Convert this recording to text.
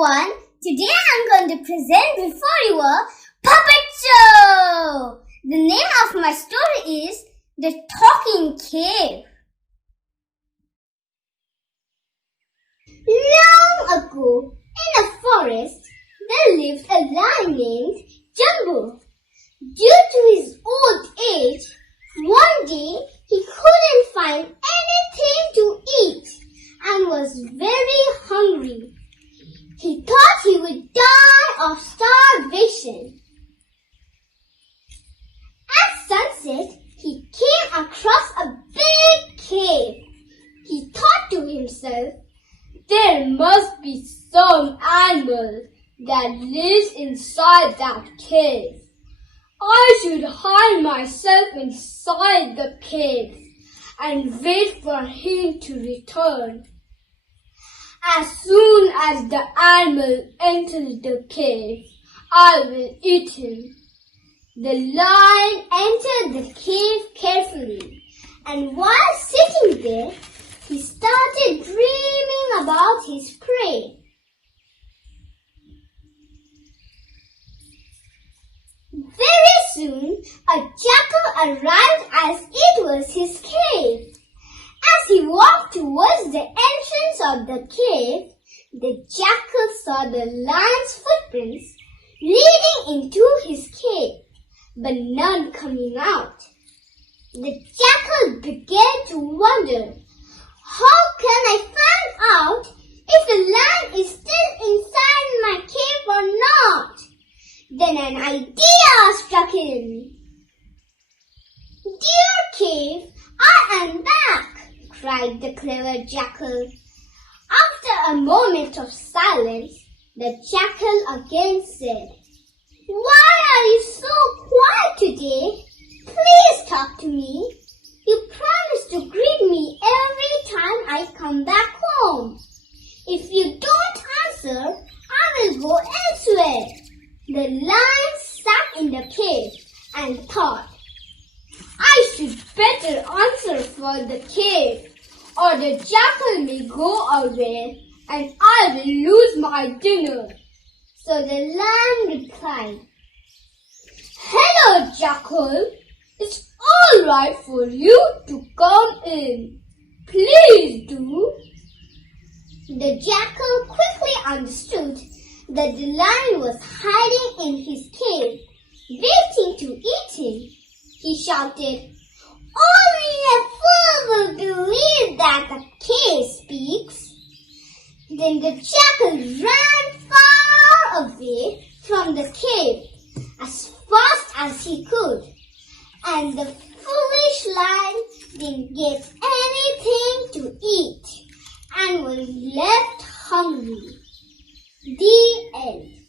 everyone, today I'm going to present before you a puppet show. The name of my story is The Talking Cave. Long ago, in a forest, there lived a lion named Jumbo. Due to his old age, one day he couldn't find anything to eat and was very hungry. He thought he would die of starvation. At sunset, he came across a big cave. He thought to himself, there must be some animal that lives inside that cave. I should hide myself inside the cave and wait for him to return. As soon as the animal enters the cave, I will eat him. The lion entered the cave carefully, and while sitting there, he started dreaming about his prey. Very soon, a jackal arrived as it was his cave. As he walked towards the entrance of the cave, the jackal saw the lion's footprints leading into his cave, but none coming out. The jackal began to wonder, how can I find out if the lion is still inside my cave or not? Then an idea struck him. Dear cave, I am back, cried the clever jackal. After a moment of silence, the jackal again said, why are you so quiet today? Please talk to me. You promised to greet me every time I come back home. If you don't answer, I will go elsewhere. The lion sat in the cave and thought, I should better answer for the cave, or the jackal may go away and I will lose my dinner. So the lion replied, hello, jackal. It's all right for you to come in. Please do. The jackal quickly understood that the lion was hiding in his cave, waiting to eat him. He shouted, only a fool will believe that the cave speaks. Then the jackal ran far away from the cave as fast as he could, and the foolish lion didn't get anything to eat and was left hungry. The end.